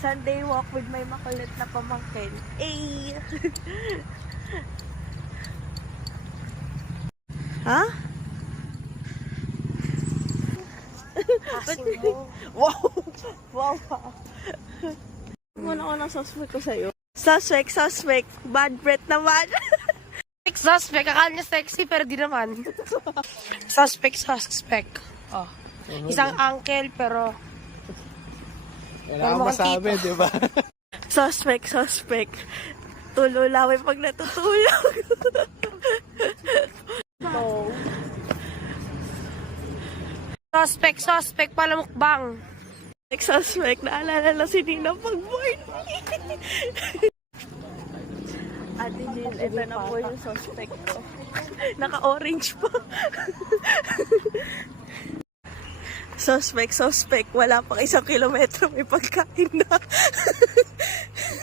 Sunday walk with my makulit na pamangkin. Eh! Ha? Wow! Wow! Wala ko ng suspect ko sa'yo. Suspect. Bad breath naman. Suspect. Akala niya sexy pero di naman. Suspect. Oh. Isang uncle pero... Kailangan masabi, di ba? Suspect. Tululawi pag natutulog. No. Suspect. Palamukbang. Suspect. Naalala lang si Nina pag-born. Ate Jill, ito na po yung suspect ko. Naka-orange pa. Suspect. Wala pang 1 kilometro, may pagkain na.